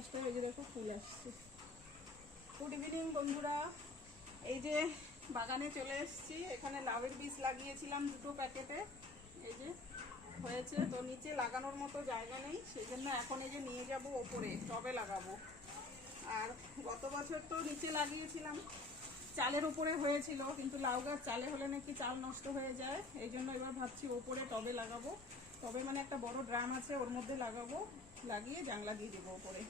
গাছটায় এই যে দেখো ফুল আসছে। গুড ইভিনিং বন্ধুরা, এই যে বাগানে চলে এসেছি। এখানে লাউয়ের বীজ লাগিয়েছিলাম 2টো প্যাকেটে, এই যে হয়েছে। তো নিচে লাগানোর মতো জায়গা নেই, সেই জন্য এখন এই যে নিয়ে যাব ওপরে, টবে লাগাবো। আর গত বছর তো নিচে লাগিয়েছিলাম, চালের উপরে হয়েছিল, কিন্তু লাউ গাছ চালে হলে নাকি চাল নষ্ট হয়ে যায়। এই জন্য এবার ভাবছি ওপরে টবে লাগাবো। টবে মানে একটা বড় ড্রাম আছে, ওর মধ্যে লাগাবো, লাগিয়ে জানলা দিয়ে দেবো ওপরে।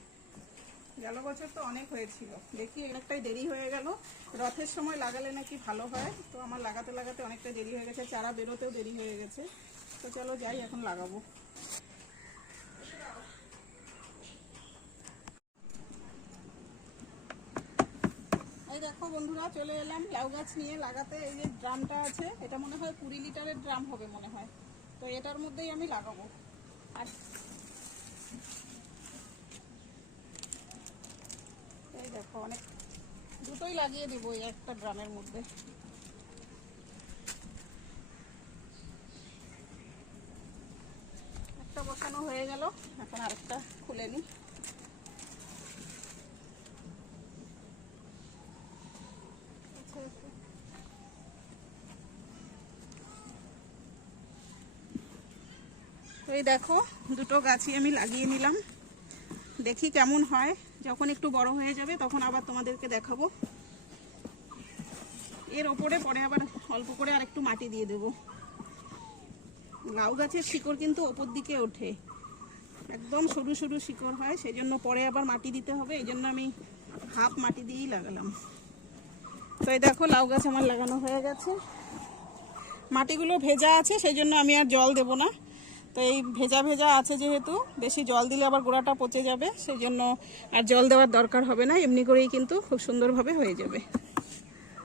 গেল বছর তো অনেক হয়েছিল, দেখি অনেকটাই দেরি হয়ে গেল। রথের সময় লাগালে নাকি ভালো হয়, তো আমার লাগাতে লাগাতে অনেকটা দেরি হয়ে গেছে, চারা বেরোতেও দেরি হয়ে গেছে। তো চলো যাই, এখন লাগাবো। এই দেখো বন্ধুরা, চলে এলাম লাউ গাছ নিয়ে লাগাতে। এই যে ড্রামটা আছে, এটা মনে হয় 20 লিটারের ড্রাম হবে মনে হয়। তো এটার মধ্যেই আমি লাগাবো। আর এই দেখো অনেক, দুটোই লাগিয়ে দেবো এই একটা ড্রামের মধ্যে। একটা বসানো হয়ে গেল, এখন আরেকটা খুলে নিই। এই দেখো দুটো গাছই আমি লাগিয়ে নিলাম, দেখি কেমন হয়। যখন একটু বড় হয়ে যাবে তখন আবার তোমাদেরকে দেখাবো। এর ওপরে পরে আবার অল্প করে আর একটু মাটি দিয়ে দেবো। লাউ গাছের শিকড় কিন্তু ওপর দিকে ওঠে, একদম সরু সরু শিকড় হয়, সেই জন্য পরে আবার মাটি দিতে হবে। এই জন্য আমি হাফ মাটি দিয়েই লাগালাম। তো এই দেখো লাউ গাছ আমার লাগানো হয়ে গেছে। মাটিগুলো ভেজা আছে, সেই জন্য আমি আর জল দেব না। তো এই ভেজা ভেজা আছে যেহেতু, বেশি জল দিলে আবার গোড়াটা পচে যাবে, সেই জন্য আর জল দেওয়ার দরকার হবে না, এমনি করেই কিন্তু খুব সুন্দরভাবে হয়ে যাবে।